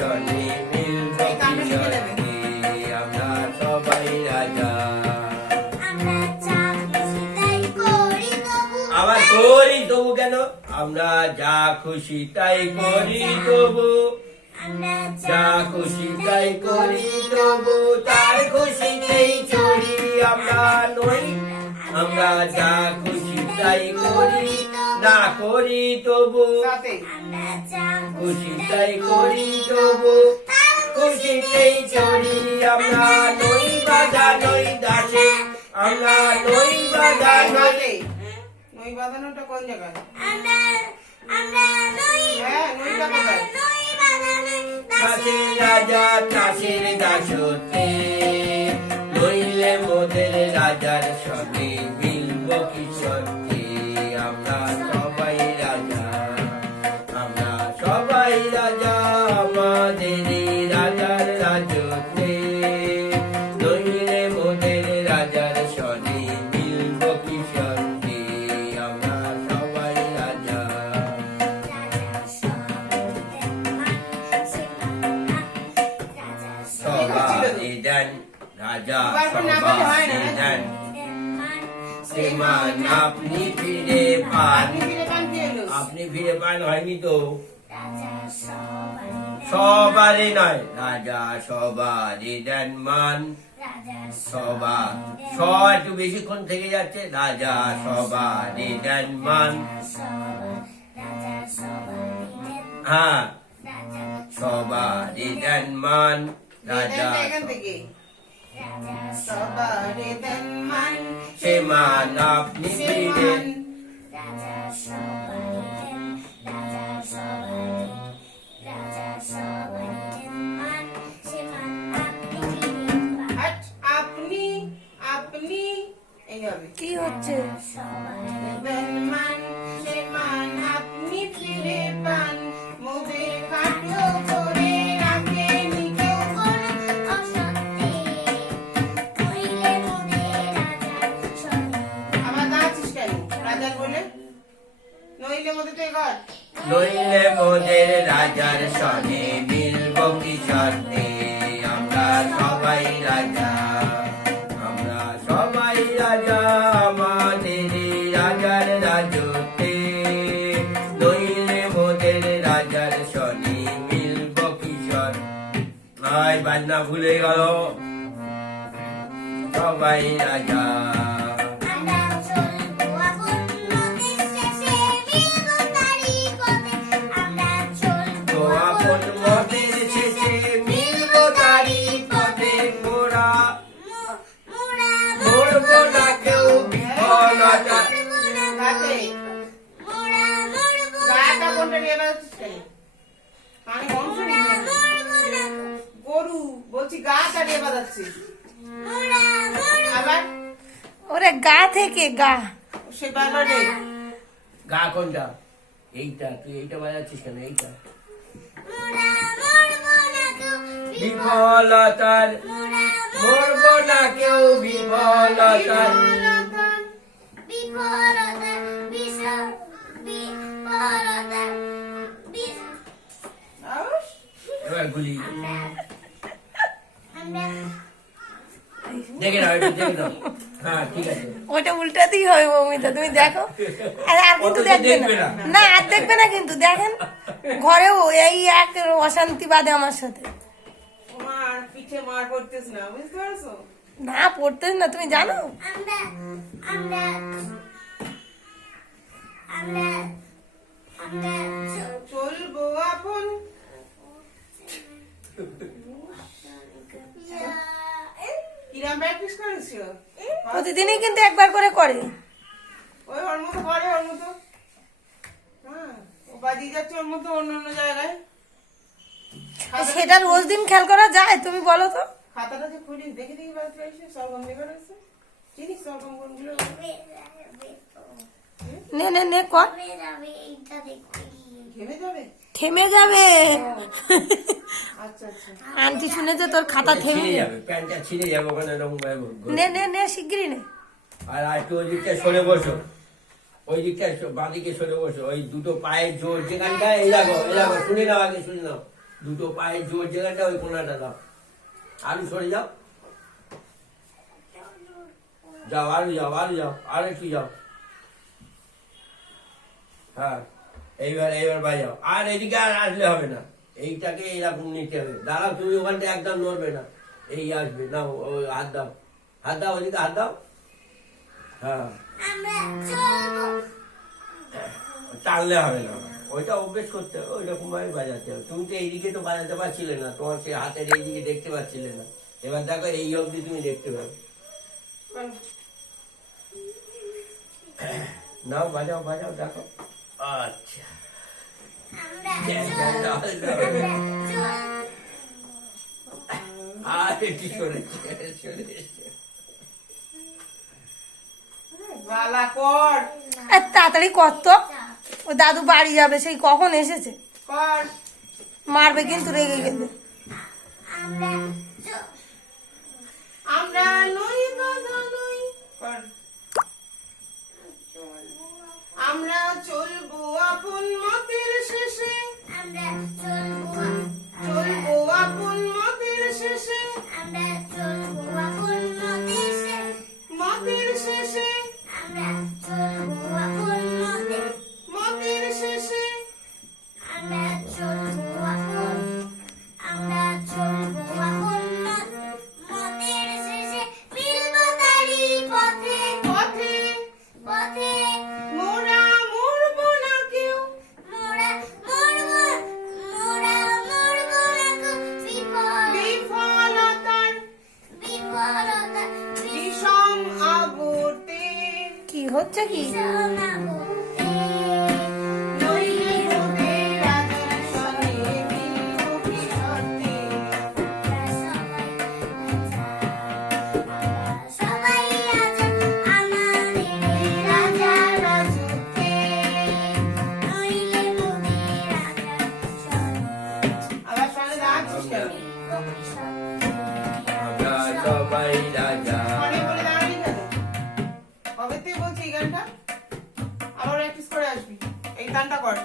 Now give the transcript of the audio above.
শনি মিলব কিশোরী আমরা সবাই রাজা। আবার করি তবু কেন? আমরা যা খুশি তাই করি তবু, যা খুশি তাই করি তবু তার খুশিতেই চড়ি আমরা নই। আমরা যা খুশি তাই করি না করি তবু, খুশি তাই করি তবু খুশিতেই চড়ি আমরা নই বাধা নই দাসে, আমরা নই বাধা নই। নই বাঁধানোটা কোন জায়গায়? দাসের রাজা দাসের দাসতে, নইলে মোদের রাজার সঙ্গে মিলব কিশোরী আমরা সবাই রাজা। আমরা সবাই রাজা আমাদের রাজার রাজতে, নইলে মোদের রাজার সঙ্গে মিলব কিশোরী আমরা সবাই রাজা। সবাই দেন রাজা সবাই দেন, শ্রীমান আপনি ফিরে পান। আপনি ফিরে পান হয়নি তো, সবারই নয়, রাজা সবারই দেন মান। সবা স একটু বেশিক্ষণ থেকে যাচ্ছে, রাজা সবারই দেন মান। হ্যাঁ, সবারই দেন মান রাজা, সে মান আপনি ফিরেন। আপনি আপনি এইভাবে কি হচ্ছে? আপনি ফিরে পান, মোদের কাটলো করে রাখে নিকেও কোনো অসত্যি। আবার দাঁড়াচ্ছিস কেন? রাজার বলে নইলে মোদের তো ঘর, নইলে মোদের রাজার সনে মিলব কিশোরী আমরা সবাই রাজা। আমরা সবাই রাজা আমাদের রাজার রাজতে, নইলে মোদের রাজার সনে মিলব কিশোর। আয় বাজনা ভুলে গেল, সবাই রাজা। গরু বলছি গা চালিয়ে বাজাচ্ছি। আবার ওরে গা থেকে গা, সে বাজারে গা কোনটা? এইটা, তুই এইটা বাজাচ্ছিস কেন? এইটা বিফলতার মরব না কেউ, বিফলতার এবার গুলি দেখে নাও, একটু দেখে নাও। হ্যাঁ ঠিক আছে, ওটা উল্টাতেই হবে মমিতা, তুমি দেখো। আর কিন্তু দেখবে না, না আর দেখবে না, কিন্তু দেখেন ঘরেও এই এক অশান্তি বাদে আমার সাথে। তোমার পিঠে মার পড়তেছ না, বুঝতে পারছো? না পড়তেছ না, তুমি জানো। চলবো আপন কিরাম প্র্যাকটিস করেছো? প্রতিদিনই কিন্তু একবার করে করে। ওই ওর মতো করে, ওর মতো। হ্যাঁ, ও বাজিয়ে যাচ্ছে ওর মতো অন্য অন্য জায়গায়। সেটা রোজ দিন খেয়াল করা যায়? তুমি বলো তো। খাতাটা যে খুলি দেখে দেখি বাজতে পারছে, সরগম দেখে রয়েছে। চিনিস সরগম কোনগুলো? নে নে নে কর। ঘেমে যাবে। থেমে যাবে। আচ্ছা আচ্ছা। আন্টি শুনেছে তোর খাতা থেমে ছিঁড়ে যাবে। যাবে, প্যান্টটা ছিঁড়ে যাবে ওখানে এরকম ভাবে ঘুরবে। নে নে নে শিগগিরই নে। আর একটু ওই দিকটা সরে বসো, ওই দিকটা বাঁদিকে সরে বসো। ওই দুটো পায়ের জোর যেখানটায়, এই লাগো শুনে নাও, আগে শুনে নাও। দুটো পায়ের জোর জায়গাটা ওই কোনাটা দাও, আরো সরে যাও, যাও আরো যাও, আরো যাও, আর একটু যাও। হ্যাঁ, এইবার বাজাও। আর এদিকে আর আসলে হবে না, এইটাকে এরকম নিতে হবে। দাঁড়াও, তুমি ওখানটা একদম নড়বে না, এই আসবে না। ওই হাত দাও, হাত দাও, ওইদিকে হাত দাও। হ্যাঁ, টানলে হবে না, ওইটা অভ্যেস করতে হবে, ওইরকম ভাবে বাজাতে হবে। তুমি তো এইদিকে তো বাজাতে পারছিলে না, তোমার সেই হাতের এইদিকে দেখতে পাচ্ছিলে না। এবার দেখো এই অবধি তুমি দেখতে পাবে। নাও, বাজাও বাজাও, দেখো। আচ্ছা, আর কি সরেছে। বালা কর আর তাড়াতাড়ি কর তো, ও দাদু বাড়ি যাবে, সেই কখন এসেছে। কর। মারবে কিন্তু, রেগে গেলে। আমরা নই বাধা নই। কর। আমরা চলবো আপন মতের শেষে, চলবো আপন মতের শেষে, মতের শেষে, মতের শেষে। পথে মোরা মরবো না কেউ, বিফলতার বিষম আবর্তে, কি হচ্ছে কি? নইলে মোদের রাজার সনে বিন্দু বিশর্তে। রাজা রাজত্বে। আবার সনে দাঁড়াচ্ছিস কেন? আমরা সবাই রাজা। সনে বলে দাঁড়ালি কেন? কবে থেকে বলছি এই গানটা? আবার প্র্যাকটিস করে আসবি, এই গানটা কর।